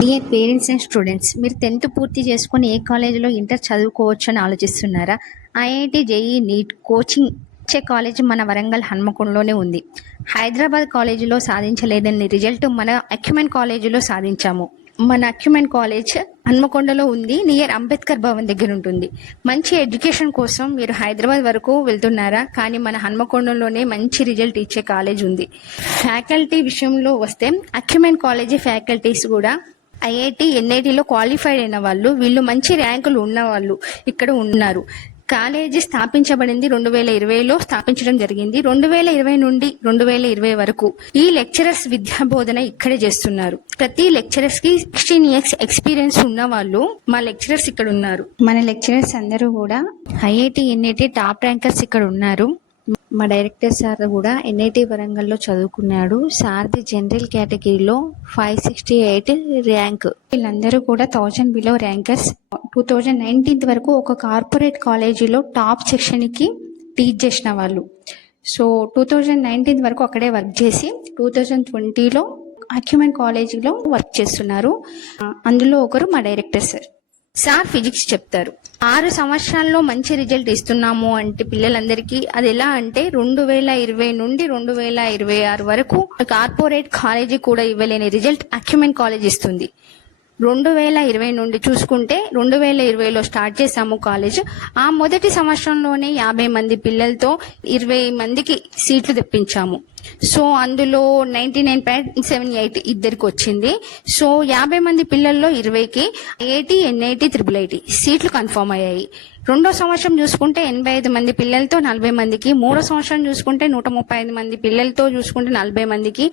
Dear parents and students, మీరు 10th పూర్తి చేసుకొని ఏ కాలేజీలో ఇంటర్ చదువుకోవచ్చు అని ఆలోచిస్తున్నారా? ఐఐటి జేఈ నీట్ కోచింగ్ ఇచ్చే కాలేజ్ మన వరంగల్ హన్మకొండలోనే ఉంది. హైదరాబాద్ కాలేజీలో సాధించలేదని రిజల్ట్ మన అక్యుమెన్ కాలేజీలో సాధించాము. మన అక్యుమెన్ కాలేజ్ హన్మకొండలో ఉంది, నియర్ అంబేద్కర్ భవన్ దగ్గర ఉంటుంది. మంచి ఎడ్యుకేషన్ కోసం మీరు హైదరాబాద్ వరకు వెళ్తున్నారా? కానీ మన హన్మకొండలోనే మంచి రిజల్ట్ ఇచ్చే కాలేజ్ ఉంది. ఫ్యాకల్టీ విషయంలో వస్తే అక్యుమెన్ కాలేజీ ఫ్యాకల్టీస్ కూడా ఐఐటి ఎన్ఐటిలో క్వాలిఫైడ్ అయిన వాళ్ళు, వీళ్ళు మంచి ర్యాంకులు ఉన్న వాళ్ళు ఇక్కడ ఉన్నారు. కాలేజీ స్థాపించబడింది 2020లో స్థాపించడం జరిగింది. 2020 నుండి 2020 వరకు ఈ లెక్చరర్స్ విద్యా బోధన ఇక్కడే చేస్తున్నారు. ప్రతి లెక్చరర్స్ కి 16 years ఎక్స్పీరియన్స్ ఉన్న వాళ్ళు మా లెక్చరర్స్ ఇక్కడ ఉన్నారు. మన లెక్చరర్స్ అందరూ కూడా ఐఐటి ఎన్ఐటి టాప్ ర్యాంకర్స్ ఇక్కడ ఉన్నారు. మా డైరెక్టర్ సార్ కూడా ఎన్ఐటి వరంగల్లో చదువుకున్నాడు. సార్ది జనరల్ కేటగిరీలో 568 ర్యాంక్. వీళ్ళందరూ కూడా 1000 బిలో ర్యాంకర్స్. 2019 వరకు ఒక కార్పొరేట్ కాలేజీలో టాప్ సెక్షన్ కి టీచ్ చేసిన వాళ్ళు. సో 2019 వరకు అక్కడే వర్క్ చేసి 2020లో అక్యుమెన్ కాలేజీలో వర్క్ చేస్తున్నారు. అందులో ఒకరు మా డైరెక్టర్ సార్. సార్ ఫిజిక్స్ చెప్తారు. 6 సంవత్సరాల్లో మంచి రిజల్ట్ ఇస్తున్నాము అంటే పిల్లలందరికీ అది ఎలా అంటే 2020 నుండి 2026 వరకు కార్పొరేట్ కాలేజీ కూడా ఇవ్వలేని రిజల్ట్ అక్యుమెన్ కాలేజ్ ఇస్తుంది. 2020 నుండి చూసుకుంటే 2020లో స్టార్ట్ చేసాము కాలేజ్. ఆ మొదటి సంవత్సరంలోనే 50 మంది పిల్లలతో 20 మందికి సీట్లు తెప్పించాము. సో అందులో 99.78 ఇద్దరికి వచ్చింది. సో 50 మంది పిల్లల్లో 20కి ఐఐటి ఎన్ఐటి ట్రిపుల్ సీట్లు కన్ఫర్మ్ అయ్యాయి. రెండో సంవత్సరం చూసుకుంటే 85 మంది పిల్లలతో 40 మందికి, మూడో సంవత్సరం చూసుకుంటే 135 మంది పిల్లలతో చూసుకుంటే 40 మందికి,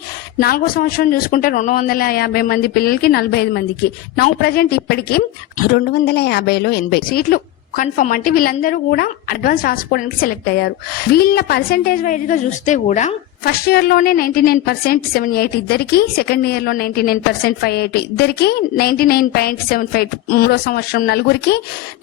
నాలుగో సంవత్సరం చూసుకుంటే 250 మంది పిల్లలకి 45 మందికి. నౌ ప్రజెంట్ ఇప్పటికి 250లో 80 సీట్లు కన్ఫర్మ్. అంటే వీళ్ళందరూ కూడా అడ్వాన్స్ రాసుకోవడానికి సెలెక్ట్ అయ్యారు. వీళ్ళ పర్సెంటేజ్ వైజ్ గా చూస్తే కూడా ఫస్ట్ ఇయర్ లోనే 99% 78 ఇద్దరికి, సెకండ్ ఇయర్ లో 99% 58 ఇద్దరికి, 99.75 మూడో సంవత్సరం నలుగురికి,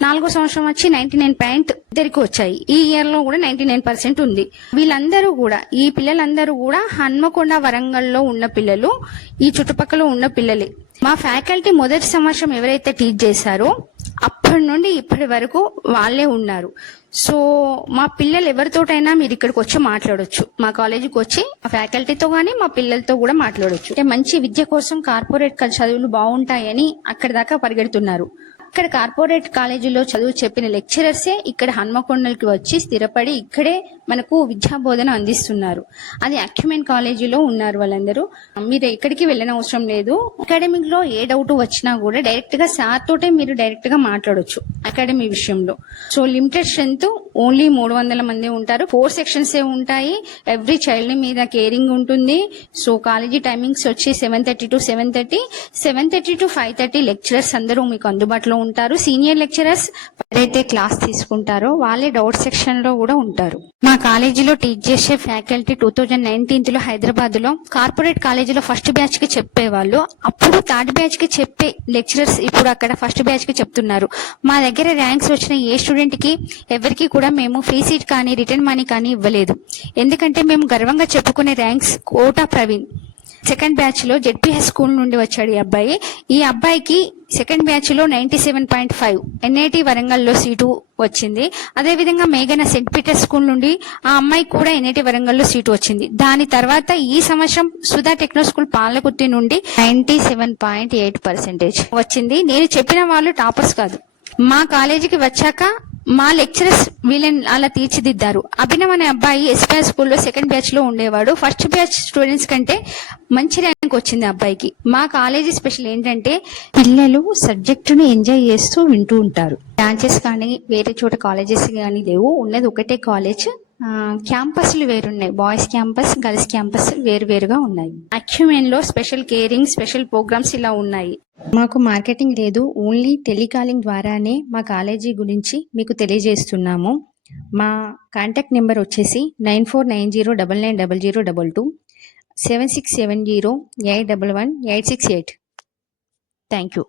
నాలుగో సంవత్సరం వచ్చి 99 ఇద్దరికి వచ్చాయి. ఈ ఇయర్ లో కూడా 99% ఉంది. వీళ్ళందరూ కూడా ఈ పిల్లలందరూ కూడా హన్మకొండ వరంగల్లో ఉన్న పిల్లలు, ఈ చుట్టుపక్కల ఉన్న పిల్లలే. మా ఫ్యాకల్టీ మొదటి సంవత్సరం ఎవరైతే టీచ్ చేశారో అప్పటి నుండి ఇప్పటి వరకు వాళ్ళే ఉన్నారు. సో మా పిల్లలు ఎవరితోటైనా మీరు ఇక్కడికి వచ్చి మాట్లాడొచ్చు. మా కాలేజీకి వచ్చి మా ఫ్యాకల్టీతో గానీ మా పిల్లలతో కూడా మాట్లాడొచ్చు. అంటే మంచి విద్య కోసం కార్పొరేట్ చదువులు బాగుంటాయని అక్కడి దాకా పరిగెడుతున్నారు. ఇక్కడ కార్పొరేట్ కాలేజీలో చదువు చెప్పిన లెక్చరర్సే ఇక్కడ హన్మకొండలకి వచ్చి స్థిరపడి ఇక్కడే మనకు విద్యా బోధన అందిస్తున్నారు. అది అక్యుమెన్ కాలేజీలో ఉన్నారు వాళ్ళందరూ. మీరు ఎక్కడికి వెళ్ళిన అవసరం లేదు. అకాడమిక్ లో ఏ డౌట్ వచ్చినా కూడా డైరెక్ట్ గా సార్ తోటే మీరు డైరెక్ట్ గా మాట్లాడొచ్చు అకాడమీ విషయంలో. సో లిమిటెడ్ స్ట్రెంత్ ఓన్లీ 300 మంది ఉంటారు. 4 సెక్షన్స్ ఉంటాయి. ఎవ్రీ చైల్డ్ మీద కేరింగ్ ఉంటుంది. సో కాలేజీ టైమింగ్స్ వచ్చి 7:30 to 7:30, 7:30 to 5:30 లెక్చరర్స్ అందరూ మీకు అందుబాటులో ఉంటారు. సీనియర్ లెక్చరర్స్ ఎవరైతే క్లాస్ తీసుకుంటారో వాళ్ళే డౌట్ సెక్షన్ లో కూడా ఉంటారు. మా కాలేజీలో టీచ్ చేసే ఫ్యాకల్టీ 2019లో హైదరాబాద్ లో కార్పొరేట్ కాలేజీలో ఫస్ట్ బ్యాచ్ కి చెప్పేవాళ్ళు. అప్పుడు థర్డ్ బ్యాచ్ కి చెప్పే లెక్చరర్స్ ఇప్పుడు అక్కడ ఫస్ట్ బ్యాచ్ కి చెప్తున్నారు. మా దగ్గర ర్యాంక్స్ వచ్చిన ఏ స్టూడెంట్ కి ఎవరికి కూడా మేము ఫ్రీ సీట్ కానీ రిటర్న్ మనీ కానీ ఇవ్వలేదు. ఎందుకంటే మేము గర్వంగా చెప్పుకునే ranks Kota Praveen second batch లో జెడ్పీఎస్ స్కూల్ నుండి వచ్చాడు ఈ అబ్బాయి. ఈ అబ్బాయికి సెకండ్ బ్యాచ్ లో 97.5 ఎన్ఐటి వరంగల్లో సీటు వచ్చింది. అదే విధంగా మేఘన సెంట్ పీటర్ స్కూల్ నుండి ఆ అమ్మాయి కూడా ఎన్ఐటి వరంగల్లో సీటు వచ్చింది. దాని తర్వాత ఈ సంవత్సరం సుధా టెక్నో స్కూల్ పాలకుర్తి నుండి 97.8% వచ్చింది. నేను చెప్పిన వాళ్ళు టాపర్స్ కాదు. మా కాలేజీకి వచ్చాక మా లెక్చరర్స్ వీళ్ళని అలా తీర్చిదిద్దారు. అభినవ్ అనే అబ్బాయి ఎస్పీఆర్ స్కూల్లో సెకండ్ బ్యాచ్ లో ఉండేవాడు. ఫస్ట్ బ్యాచ్ స్టూడెంట్స్ కంటే మంచి ర్యాంక్ వచ్చింది అబ్బాయికి. మా కాలేజీ స్పెషల్ ఏంటంటే పిల్లలు సబ్జెక్టును ఎంజాయ్ చేస్తూ వింటూ ఉంటారు. బ్రాంచెస్ కానీ వేరే చోట కాలేజెస్ కానీ లేవు. ఉన్నది ఒకటే కాలేజ్. క్యాంపస్లు వేరున్నాయి. బాయ్స్ క్యాంపస్, గర్ల్స్ క్యాంపస్ వేరువేరుగా ఉన్నాయి. అక్యుమెన్ లో స్పెషల్ కేరింగ్, స్పెషల్ ప్రోగ్రామ్స్ ఇలా ఉన్నాయి. మాకు మార్కెటింగ్ లేదు. ఓన్లీ టెలికాలింగ్ ద్వారానే మా కాలేజీ గురించి మీకు తెలియజేస్తున్నాము. మా కాంటాక్ట్ నెంబర్ వచ్చేసి 9490990022, 7670811868. Thank you.